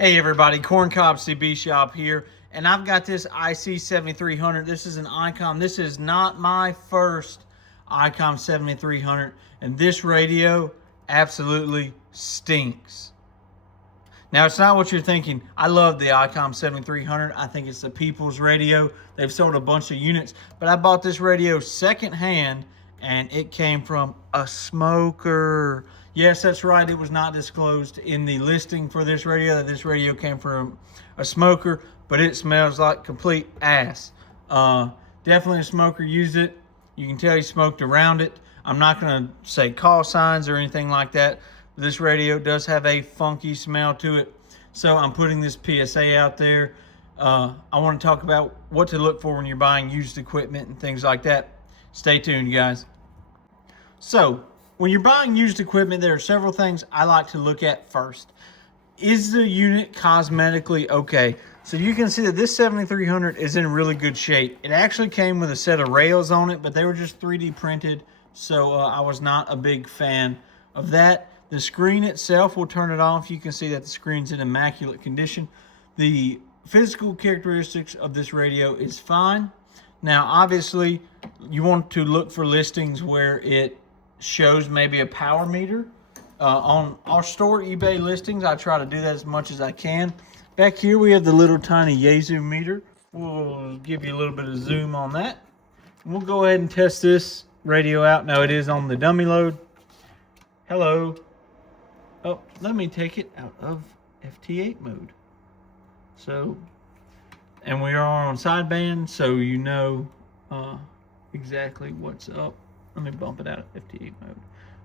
Hey everybody, Corn Cob CB Shop here, and I've got this IC 7300. This is an ICOM. This is not my first ICOM 7300, and this radio absolutely stinks. Now, it's not what you're thinking. I love the ICOM 7300. I think it's the people's radio. They've sold a bunch of units, but I bought this radio secondhand, and it came from a smoker. Yes, that's right. It was not disclosed in the listing for this radio that this radio came from a smoker, but it smells like complete ass. Definitely a smoker used it. You can tell he smoked around it. I'm not going to say call signs or anything like that. But this radio does have a funky smell to it. So I'm putting this PSA out there. I want to talk about what to look for when you're buying used equipment and things like that. Stay tuned, guys. So, when you're buying used equipment, there are several things I like to look at first. Is the unit cosmetically okay? So you can see that this 7300 is in really good shape. It actually came with a set of rails on it, but they were just 3D printed, so I was not a big fan of that. The screen itself, we'll turn it off. You can see that the screen's in immaculate condition. The physical characteristics of this radio is fine. Now, obviously, you want to look for listings where it shows maybe a power meter. On our store eBay listings, I try to do that as much as I can. Back here, we have the little tiny Yaesu meter. We'll give you a little bit of zoom on that. We'll go ahead and test this radio out. Now, it is on the dummy load. Hello. Oh, let me take it out of FT8 mode. So, and we are on sideband, so you know exactly what's up. Let me bump it out of FT8 mode.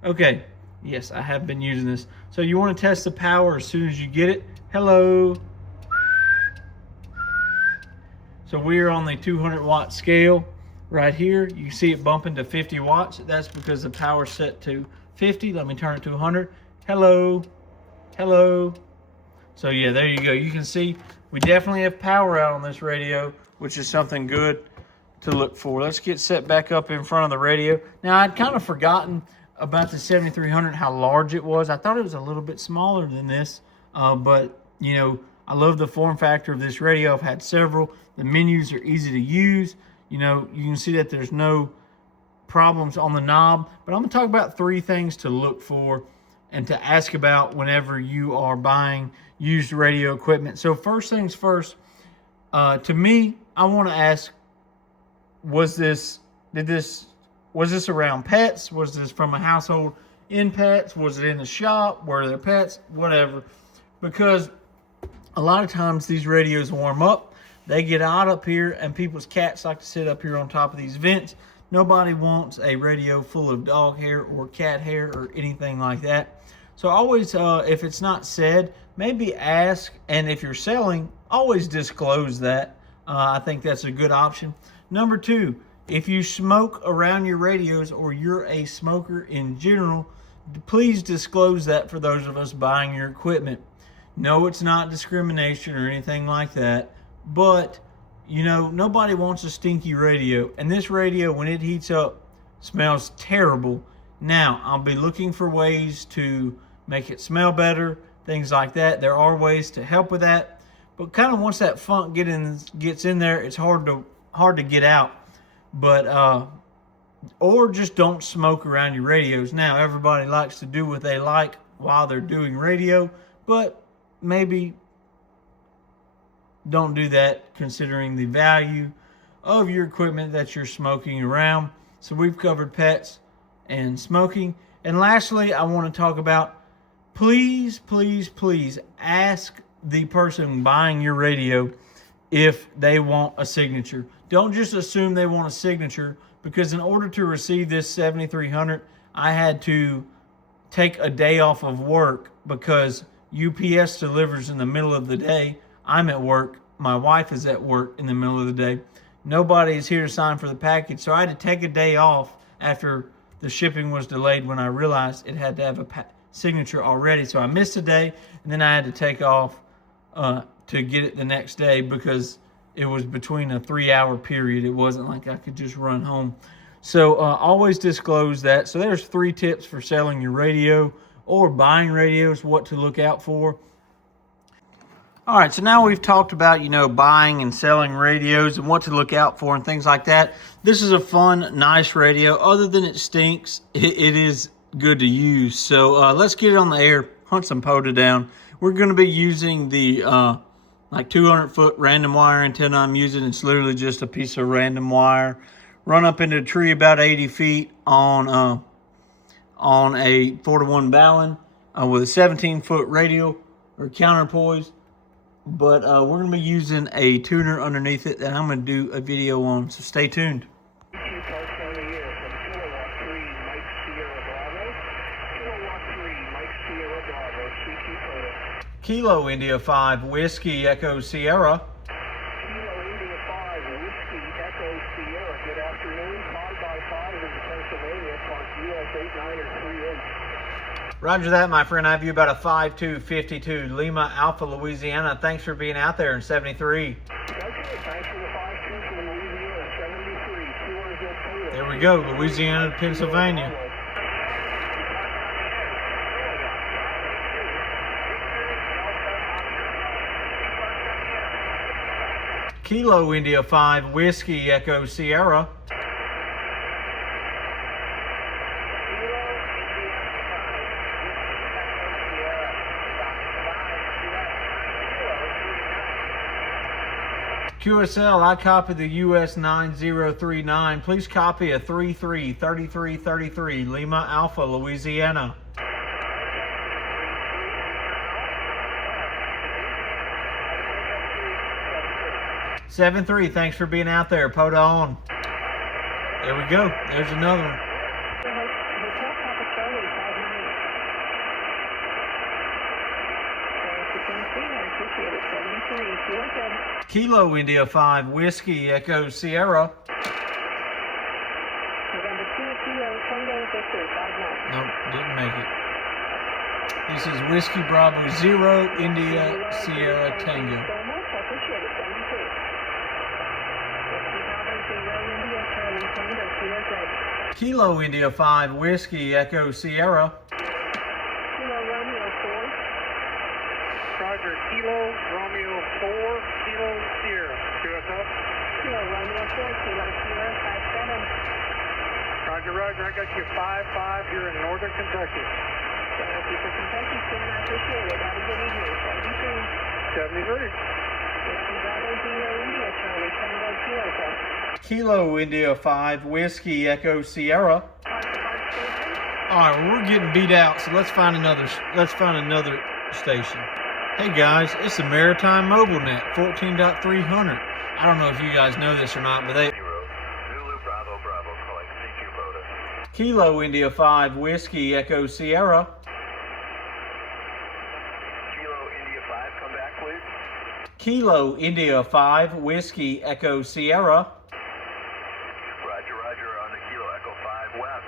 Okay, yes, I have been using this. So you want to test the power as soon as you get it. Hello. So we're on the 200 watt scale right here. You see it bumping to 50 watts. That's because the power's set to 50. Let me turn it to 100. Hello. Hello. So yeah, there you go. You can see we definitely have power out on this radio, which is something good to look for. Let's get set back up in front of the radio. Now, I'd kind of forgotten about the 7300, how large it was. I thought it was a little bit smaller than this, but you know, I love the form factor of this radio. I've had several. The menus are easy to use. You know, you can see that there's no problems on the knob, but I'm gonna talk about 3 things to look for and to ask about whenever you are buying used radio equipment. So first things first, to me, I want to ask, was this around pets? Was this from a household in pets? Was it in the shop? Were there pets? Whatever. Because a lot of times these radios warm up, they get hot up here, and people's cats like to sit up here on top of these vents. Nobody wants a radio full of dog hair or cat hair or anything like that. So always, if it's not said, maybe ask, and if you're selling, always disclose that. I think that's a good option. Number 2, if you smoke around your radios or you're a smoker in general, please disclose that for those of us buying your equipment. No, it's not discrimination or anything like that, but you know, nobody wants a stinky radio, and this radio, when it heats up, smells terrible. Now, I'll be looking for ways to make it smell better, things like that. There are ways to help with that, but kind of once that funk gets in there, it's hard to get out. But or just don't smoke around your radios. Now, everybody likes to do what they like while they're doing radio, but maybe don't do that considering the value of your equipment that you're smoking around. So we've covered pets and smoking. And lastly, I want to talk about, please, please, please ask the person buying your radio if they want a signature. Don't just assume they want a signature, because in order to receive this 7300, I had to take a day off of work because UPS delivers in the middle of the day. I'm at work. My wife is at work in the middle of the day. Nobody is here to sign for the package, so I had to take a day off after the shipping was delayed when I realized it had to have a signature already. So I missed a day, and then I had to take off to get it the next day because it was between a 3-hour period. It wasn't like I could just run home. So always disclose that. So there's 3 tips for selling your radio or buying radios, what to look out for. All right, so now we've talked about, buying and selling radios and what to look out for and things like that. This is a fun, nice radio. Other than it stinks, it is good to use. So let's get it on the air, hunt some POTA down. We're going to be using the like 200-foot random wire antenna I'm using. It's literally just a piece of random wire. Run up into a tree about 80 feet on a 4-to-1 Ballon with a 17-foot radial or counterpoise. But we're going to be using a tuner underneath it that I'm going to do a video on, so stay tuned. Kilo India 5 Whiskey Echo Sierra. Kilo India 5 Whiskey Echo Sierra. Good afternoon. 5x5 in Pennsylvania. Park US 8938. Roger that, my friend. I have you about a 5252 Lima Alpha, Louisiana. Thanks for being out there in 73. Okay, thanks for the 52 from Louisiana, 73. 200 There we go, Louisiana to Pennsylvania. Kilo India 5 Whiskey Echo Sierra. QSL, I copy the US 9039. Please copy a 333333 Lima Alpha, Louisiana. Seven 3, thanks for being out there. POTA on. There we go. There's another one. Kilo India 5 Whiskey Echo Sierra. Nope, didn't make it. This is Whiskey Bravo 0 India Sierra Tango. Kilo India 5 Whiskey Echo Sierra. Roger, Kilo Romeo 4, Kilo Sierra. QSL? Kilo Romeo 4, Kilo Sierra 57. Roger, Roger, I got you 5-5 here in northern Kentucky. Thank you for Kentucky, Tim, I appreciate it. Have a good evening. 73. 73. Kilo India 5 Whiskey Echo Sierra. All right, well, we're getting beat out, so let's find another station. Hey guys, it's the Maritime Mobile Net 14.300. I don't know if you guys know this or not, but Zulu Bravo Bravo calling CQ POTA. Kilo India 5 Whiskey Echo Sierra. Kilo India 5, come back please. Kilo India 5 Whiskey Echo Sierra. Roger, Roger, on the Kilo Echo 5 West.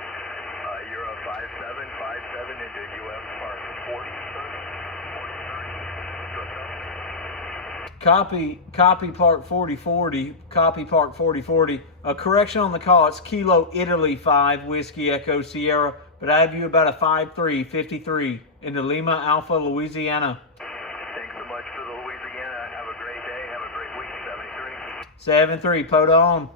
Euro 5757 into UF Park 4030. Copy Park 4040. Copy Park 4040. A correction on the call. It's Kilo Italy 5 Whiskey Echo Sierra, but I have you about a 5353 into Lima Alpha, Louisiana. Thanks so much for the Louisiana. Have a great day. Have a great week. 73. 73. POTA on.